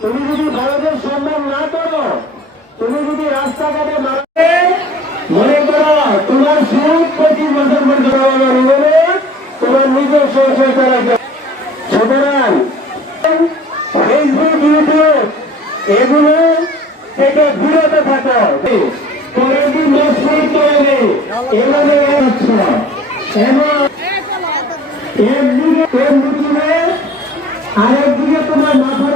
তুমি যদি বড়দের সম্মান না করো, তুমি যদি রাস্তাঘাটে মারবে, মনে করো তোমার সুখ পঁচিশ বছর পর্যন্ত তোমার নিজের সংসার যায়। সুতরাং ফেসবুক ইউটিউব এগুলো থেকে বিরত থাকো। আরেকদিকে তোমার মাথা নষ্ট করে